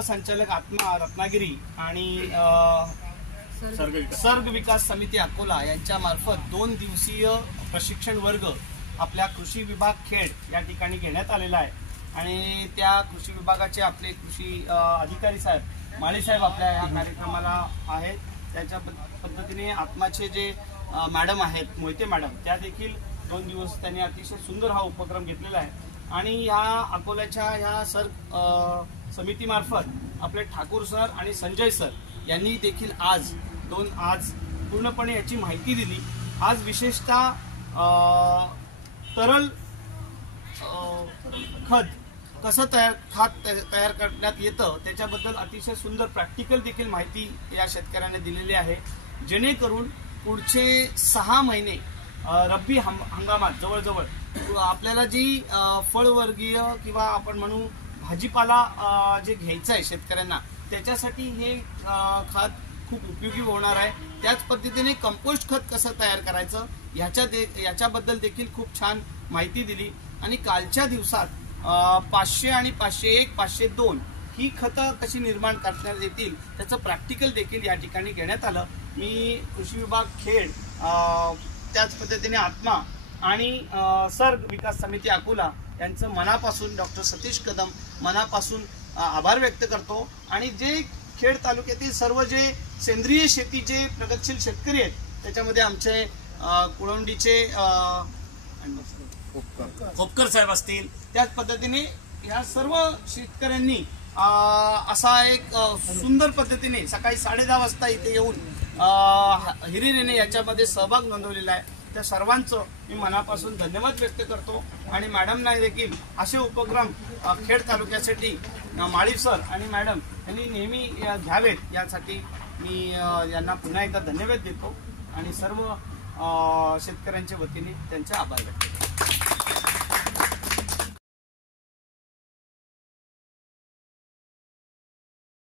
उपसंचालक आत्मा रत्नागिरी आणि सर्ग विकास समिती अकोला यांच्या मार्फत 2 दिवसीय प्रशिक्षण वर्ग आपल्या कृषी विभाग खेड या ठिकाणी घेण्यात आलेला आहे आणि त्या कृषी विभागाचे आपले कृषी अधिकारी साहेब माळी साहेब आपल्या या कार्यक्रमाला आहेत। त्याच्या पद्धतीने आत्माचे जे मॅडम आहेत मोहिते मॅडम त्या देखील 2 दिवस त्यांनी अतिशय सुंदर हा उपक्रम घेतलेला आहे आणि ह्या अकोल्याच्या ह्या समितीमार्फत आपले ठाकूर सर आणि संजय सर यांनी देखील आज पूर्णपणे याची माहिती दिली। आज विशेषतः तरल खत कसं तयार करण्यात येतं त्याच्याबद्दल अतिशय सुंदर प्रॅक्टिकल देखील माहिती या शेतकऱ्यांना दिलेली आहे, जेणेकरून पुढचे 6 महिने रब्बी हंगामात जवळजवळ आपल्याला जी फळवर्गीय किंवा आपण म्हणू भाजीपाला जे घ्यायचं आहे शेतकऱ्यांना त्याच्यासाठी हे खत खूप उपयोगी होणार आहे। त्याच पद्धतीने कंपोस्ट खत कसं तयार करायचं याच्याबद्दल देखील खूप छान माहिती दिली आणि कालच्या दिवसात 500 आणि 501 502 ही खतं कशी निर्माण करण्यात येतील त्याचं प्रॅक्टिकल देखील या ठिकाणी घेण्यात आलं। मी कृषी विभाग खेड त्याच पद्धतीने आत्मा आणि सर्ग विकास समिती अकोला यांचं मनापासून डॉक्टर सतीश कदम मनापासून आभार व्यक्त करतो आणि जे खेड तालुक्यातील सर्व जे सेंद्रिय शेतीचे प्रगतशील शेतकरी आहेत त्याच्यामध्ये आमचे कुळवंडीचे खोपकर साहेब असतील त्याच पद्धतीने या सर्व शेतकऱ्यांनी असा एक सुंदर पद्धतीने सकाळी 10:30 वाजता इथे येऊन हिरिरीने याच्यामध्ये सहभाग नोंदवलेला आहे। त्या सर्वांचं मी मनापासून धन्यवाद व्यक्त करतो आणि मॅडमना देखील असे उपक्रम खेड तालुक्यासाठी माळी सर आणि मॅडम यांनी नेहमी घ्यावेत यासाठी मी यांना पुन्हा एकदा धन्यवाद देतो आणि सर्व शेतकऱ्यांच्या वतीने त्यांचे आभार व्यक्त करतो।